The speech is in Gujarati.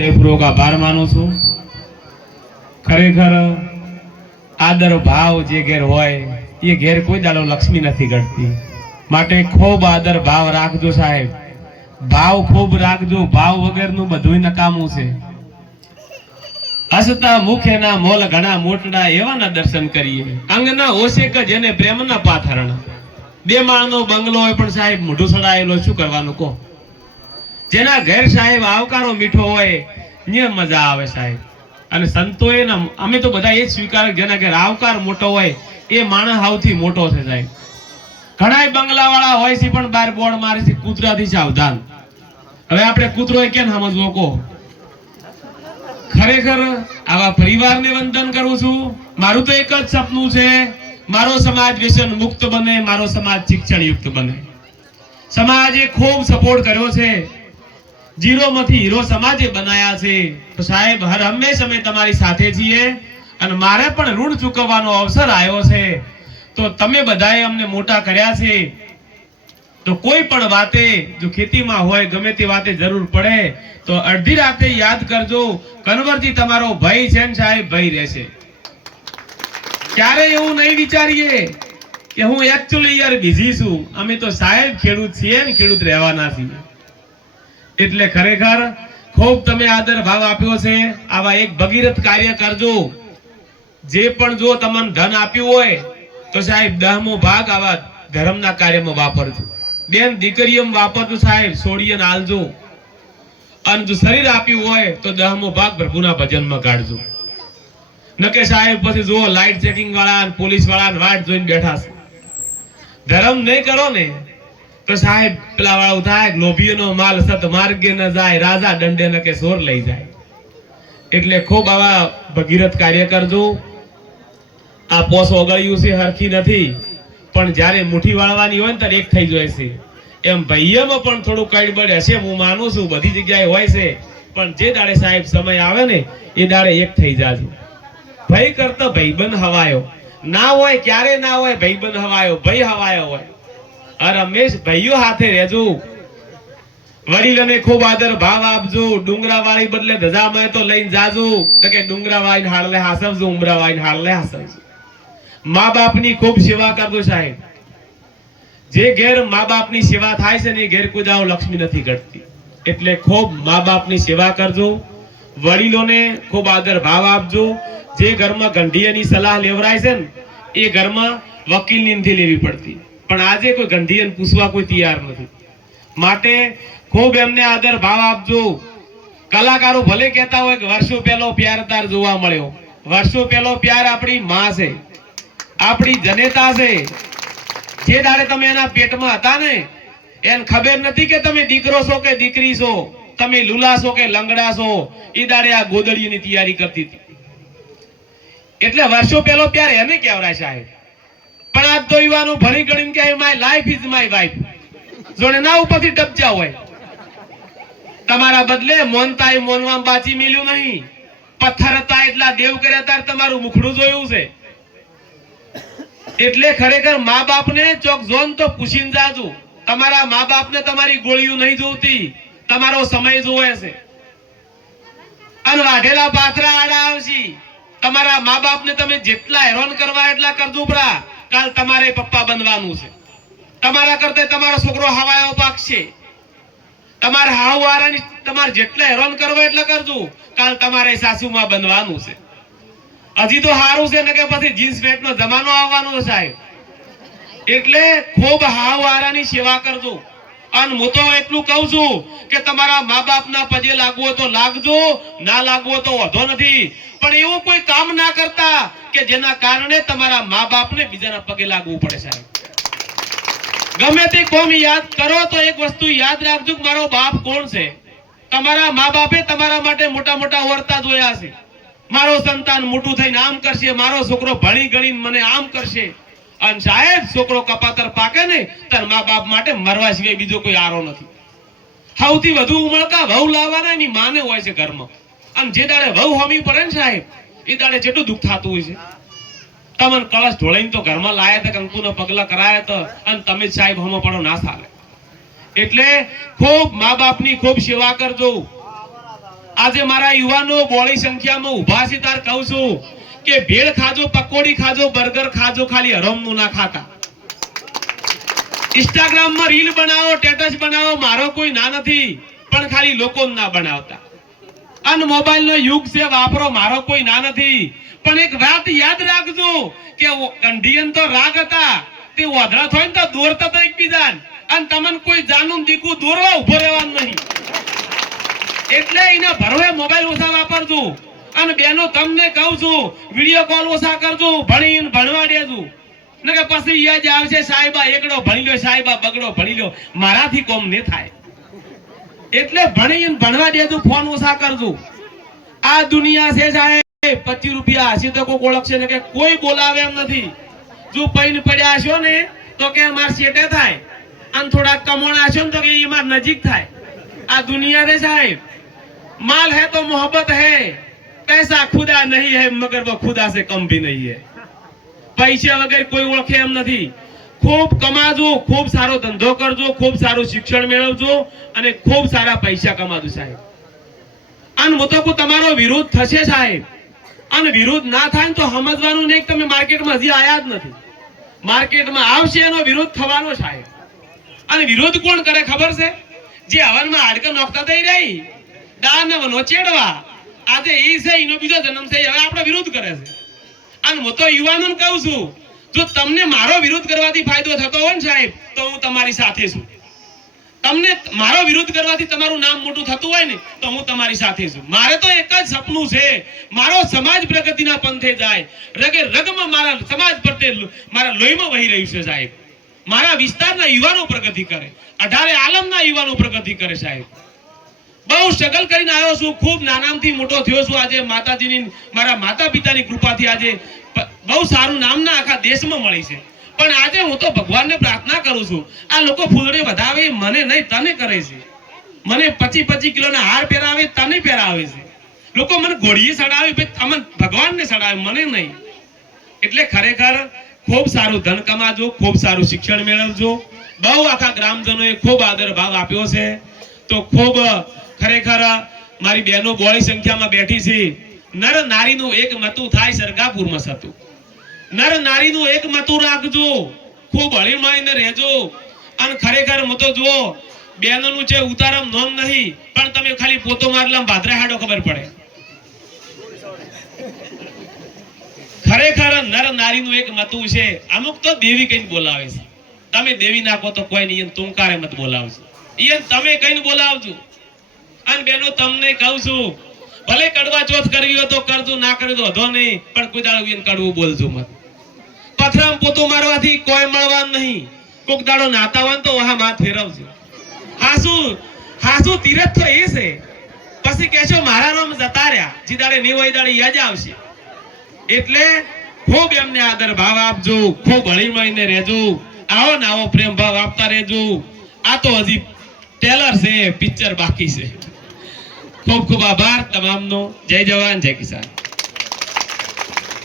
હૃદયપૂર્વક આભાર માનું છું। ખરેખર આદર ભાવ જે ઘેર હોય એ ઘેર કોઈ દાડો લક્ષ્મી નથી ઘટતી, માટે ખૂબ આદર ભાવ રાખજો સાહેબ, ભાવ ખૂબ રાખજો, ભાવ વગરનું બધું નકામું છે। હસતા મુખેના મોલ ઘણા મોટડા એવાના દર્શન કરીએ, અંગના ઓશેક જેને પ્રેમના પાથરણ, બે માળનો બંગલો હોય પણ સાહેબ મોઢું સડાયેલો શું કરવાનું કહો? જેના ઘેર સાહેબ આવકારો મીઠો હોય ને મજા આવે સાહેબ। અને સંતોએ ને અમે તો બધા એ જ સ્વીકાર, જેના ઘેર આવકાર મોટો હોય એ માણસ સૌથી મોટો છે સાહેબ। ઘણા બંગલા વાળા હોય છે પણ બાર બોર્ડ મારે છે કૂતરાથી સાવધાન। હવે આપણે કૂતરો કેમ સમજવો કહો? ખરેખર આવા પરિવારને વંદન કરું છું। મારું તો એક જ સપનું છે, મારો સમાજ વ્યસન મુક્ત બને, મારો સમાજ શિક્ષણ યુક્ત બને। સમાજે ખૂબ સપોર્ટ કર્યો છે, જીરો માંથી હીરો સમાજે બનાયા છે। તો સાહેબ હર હંમેશ અમે તમારી સાથે છીએ અને મારે પણ ઋણ ચૂકવવાનો અવસર આવ્યો છે। તો તમે બધાએ અમને મોટા કર્યા છે, તો કોઈ પણ વાતે જો ખેતીમાં હોય ગમે તે વાતે જરૂર પડે તો અડધી રાતે યાદ કરજો, કન્વરજી તમારો ભાઈ છે ને સાહેબ ભાઈ રહેશે। ક્યારે એવું નહીં વિચારીએ કે હું એકચ્યુઅલી યાર બિઝી છું, અમે તો સાહેબ ખેડૂત છીએ ને ખેડૂત રહેવાના છીએ। એટલે ખરેખર ખૂબ તમે આદર ભાવ આપ્યો છે। આવા એક ભગીરથ કાર્ય કરજો, જે પણ જો તમને ધન આપ્યું હોય તો સાહેબ 10મો ભાગ આવા ધર્મના કાર્યમાં વાપરજો। બેન દીકરીઓમાં વાપરજો સાહેબ, છોડીને આલજો। અને જો શરીર આપ્યું હોય તો 10મો ભાગ પ્રભુના ભજનમાં કાઢજો। નકે સાહેબ પછી જો લાઈટ ચેકિંગ વાળા અને પોલીસ વાળા વાટ જોઈને બેઠા છે। ધર્મ નહીં કરો ને તો સાહેબ પેલા વાળું થાય, લોભીઓનો માલ સત માર્ગે ન જાય, રાજા દંડે ન કે સોર લઈ જાય। એટલે ખૂબ આવા ભગીરથ કાર્ય કરજો। આ પોસ ઓગળ્યું છે હરખી નથી, પણ જ્યારે મુઠ્ઠી વાળવાની હોય ને ત્યારે એક થઈ જાય છે। એમ ભાઈઓમાં પણ થોડું કડબડ હશે, હું માનું છું બધી જગ્યાએ હોય છે, પણ જે દાડે સાહેબ સમય આવે ને એ દાડે એક થઈ જાજો। ભાઈ કરતા ભાઈબંધ હવાયો ના હોય, ક્યારે ના હોય ભાઈબંધ હવાયો, ભાઈ હવાયો હોય। અરે રમેશ ભાઈઓ હાથે રહેજો, વડીલોને ખૂબ આદર ભાવ આપજો। ડુંગરા વાળી બદલે ધજા મળે તો લઈને જાજો, તો કે ડુંગરા વાળીને હાડલે હાસવજો, ઉમરા વાળીને હાડલે હાસવજો। મા બાપની ખૂબ સેવા કરજો સાહેબ। જે ઘેર મા બાપની સેવા થાય છે ને એ ઘેર કોઈ દાવ લક્ષ્મી નથી ઘટતી। એટલે ખૂબ મા બાપની સેવા કરજો, વડીલોને ખૂબ આદર ભાવ આપજો। જે ઘરમાં ગંઢીયાની સલાહ લેવરાય છે ને એ ઘરમાં વકીલની નથી લેવી પડતી, પણ આજે કોઈ ગંઢીયાને પૂછવા કોઈ તૈયાર નથી, માટે ખૂબ એમને આદર ભાવ આપજો। કલાકારો ભલે કહેતા હોય કે વર્ષો પહેલો પ્યાર તાર જોવા મળ્યો, વર્ષો પહેલો પ્યાર આપણી માં છે, આપણી જનેતા છે। જે દાડે તમે એના પેટમાં હતા ને એને ખબર નથી કે તમે દીકરો છો કે દીકરી છો, તમે લુલા છો કે લંગડા છો, એ દાડે આ ગોદડીની તૈયારી કરતી હતી। એટલે વર્ષો પહેલો પ્યાર એને કહેવાય સાહેબ। પણ આજ તો યુવાનો ભણી ગણીને કહે my life is my wife, જોને ના ઉપરથી ટપજા હોય। તમારા બદલે મોનતાય મોનવામાં બાચી મેલ્યું નહીં, પથ્થર હતા એટલા દેવ કર્યા તાર તમારું મુખડું જોયું છે। એટલે ખરેખર મા બાપને ચોક જોન તો પૂછીને જાજો। તમારા મા બાપને તમારી ગોળીઓ નહીં જોતી, તમારો સમય જોવે છે। અને વાઢેલા પાથરા આડા આવશે। તમારા મા બાપને તમે જેટલા હેરાન કરવા એટલા કરજો પરા, કાલ તમારે પપ્પા બનવાનું છે। તમારા કરતા તમારો છોકરો હવાયો પાકશે। તમારે હાવવારાની તમારે જેટલા હેરાન કરવા એટલા કરજો, કાલ તમારે સાસુમાં બનવાનું છે। હજી તો હારું છે ને કે પછી જીન્સ પેન્ટ નો જમાનો આવવાનો છે સાહેબ। એટલે ખૂબ હાવવારાની સેવા કરજો। અને હું તો એટલું કહું છું કે તમારા મા બાપના પગે લાગવો તો લાગજો, ના લાગવો તો વાંધો નથી, પણ એવું કોઈ કામ ના કરતા કે જેના કારણે તમારા મા બાપને બીજાના પગે લાગવું પડે સાહેબ। ગમે તે કોમ યાદ કરો તો એક વસ્તુ યાદ રાખજો કે મારો બાપ કોણ છે। તમારા મા બાપે તમારા માટે મોટા મોટા વર્તા જોયા છે। મારો સંતાન મોટું થઈને આમ કરશે, મારો છોકરો ભણી ગણીને મને આમ કરશે। અને સાહેબ છોકરો કપાતર પાકે ને તાર મા બાપ માટે મરવા સિવાય બીજો કોઈ આરો નથી। સૌથી વધુ ઉમળકા વહુ લાવવાના એની માને હોય છે ઘરમાં। અને જે દાડે વહુ હોમી પડે ને સાહેબ એ દાડે જેટલું દુઃખ થતું હોય છે। તમને કળશ ઢોળાઈને તો ઘરમાં લાયા હતા, કંકુના પગલા કરાયા હતા, અને તમે જ સાહેબ હમો પડો ના ચાલે। એટલે ખૂબ મા બાપની ખૂબ સેવા કરજો। આજે મારા યુવાનો બોળી સંખ્યામાં ઊભા છે તાર કહું છું કે ભેળ ખાજો, પકોડી ખાજો, બર્ગર ખાજો, ખાલી હરામનું ના ખાતા. ઇન્સ્ટાગ્રામમાં રીલ બનાવો, સ્ટેટસ બનાવો, મારો કોઈ ના નથી, પણ ખાલી લોકો ના બનાવતા. અન મોબાઈલ નો યુગ છે, વાપરો, મારો કોઈ ના નથી, પણ એક વાત યાદ રાખજો કે કંઢિયન તો રાગ હતા, તે ઓધરા થોય ને તો દોરતા તો એકબીજાને, અને તમને કોઈ જાનું દીકું દોરવા ઉભો રહેવાનું નહીં. એટલે એને ભરવે મોબાઈલ ઓછા વાપરજો. અને બેનો તમને કહું છું, વિડીયો કોલ ઓછા કરજો, ભણવા દેજો. ને કે પછી યાદ આવશે સાહેબા એકડો ભણી લો, સાહેબા બગડો ભણી લો, મારાથી કોમ ન થાય. એટલે ભણવા દેજો, ફોન ઓછા કરજો. આ દુનિયા છે સાહેબ, 25 રૂપિયા હશે તો કોઈ ઓળખશે ને કે કોઈ બોલાવે એમ નથી. જો પૈન પડ્યા હશો ને તો કે માર સેટે થાય, અને થોડા કમોણા હશો ને તો કે માર નજીક થાય. આ દુનિયા છે સાહેબ, माल है तो मोहब्बत है, पैसा खुदा नहीं है मगर वो खुदा से कम भी नहीं है. પૈસા વગર કોઈ ઓળખે એમ નથી. ખૂબ કમાજો, ખૂબ સારો ધંધો કરજો, ખૂબ સારું શિક્ષણ મેળવજો અને ખૂબ સારા પૈસા કમાજો સાહેબ. અને મોટો તમારો વિરોધ થશે સાહેબ, અને વિરોધ ના થાય તો સમજવાનું નહીં તમે માર્કેટમાં હજી આયા જ નથી. માર્કેટમાં આવશે એનો વિરોધ થવાનો સાહેબ. અને વિરોધ કોણ કરે ખબર છે? જે હવનમાં હાડકા નોખતા થઈ રહી દાનવનો ચેડવા, આજે ઈ છે, એનો બીજો જન્મ છે, હવે આપણો વિરોધ કરે છે. અને હું તો યુવાનોને કહું છું, જો તમને મારો વિરોધ કરવાથી ફાયદો થતો હોય ને સાહેબ, તો હું તમારી સાથે છું. તમને મારો વિરોધ કરવાથી તમારું નામ મોટું થતું હોય ને તો હું તમારી સાથે છું. મારે તો એક જ સપનું છે, મારો સમાજ પ્રગતિના પંથે જાય, રગે રગમાં મારા સમાજ પ્રત્યે મારા લોહીમાં વહી રહ્યું છે સાહેબ. મારા વિસ્તારના યુવાનો પ્રગતિ કરે, 18 આલમના યુવાનો પ્રગતિ કરે સાહેબ. બહુ સ્ટ્રગલ કરીને આવ્યો છું, ખૂબ નાનામથી મોટો થયો છું. આજે માતાજીની, મારા માતા પિતાની કૃપાથી આજે બહુ સારું નામના આખા દેશમાં મળી છે. પણ આજે હું તો ભગવાનને પ્રાર્થના કરું છું, આ લોકો ફૂલડી વધાવે મને નહીં તને કરે છે. મને 25 કિલોના હાર પહેરાવે તને પહેરાવે છે. લોકો મને ઘોડીએ સડાવે, તમને ભગવાનને સડાવે, મને નહીં. એટલે ખરેખર ખૂબ સારું ધન કમાજો, ખૂબ સારું શિક્ષણ મેળવજો. બહુ આખા ગ્રામજનોએ ખૂબ આદર ભાવ આપ્યો છે. તો ખૂબ ખરેખર મારી બહેનો બોળી સંખ્યામાં બેઠી છે. નર નારીનું એક મતું થાય સરગાપુરમાં સતું. નર નારીનું એક મતું રાખજો, ખૂબ હળીમળીને રહેજો. અને ખરેખર હું તો જુઓ બહેનોનું છે ઉતારમ નોમ નહીં, પણ તમે ખાલી પોતો મારલા ભાદરા હાડો ખબર પડે. ખરેખર નર નારીનું એક મતું છે. અમુક તો દેવી કઈ બોલાવે છે, તમે દેવી નાખો તો કોઈ નહીં, તુંકારે મત બોલાવજો, તમે કઈ બોલાવજો. અને બેનો તમને કહું છું, ભલે કડવા ચોથ કરવી હોય તો કરજો, ના કરવી તો વધો નહીં, પણ કોઈ દાડો કડવું બોલજો મત. પથરામ પોતો મારવાથી કોઈ મળવાનું નહીં. કોક દાડો નાતા હોય તો વહા માથ ફેરવજો. હાસુ તીરથ તો એ છે. પછી કહેશો મારા નામ જતા રહ્યા, જે દાડે નહીં હોય દાડે યાદ આવશે. એટલે ખૂબ એમને આદર ભાવ આપજો, ખૂબ હળીમળીને રહેજો. આવો ને આવો પ્રેમ ભાવ આપતા રહેજો. આ તો હજી ટેલર છે, પિક્ચર બાકી છે. ખૂબ ખૂબ આભાર તમામનો. જય જવાન, જય કિસાન.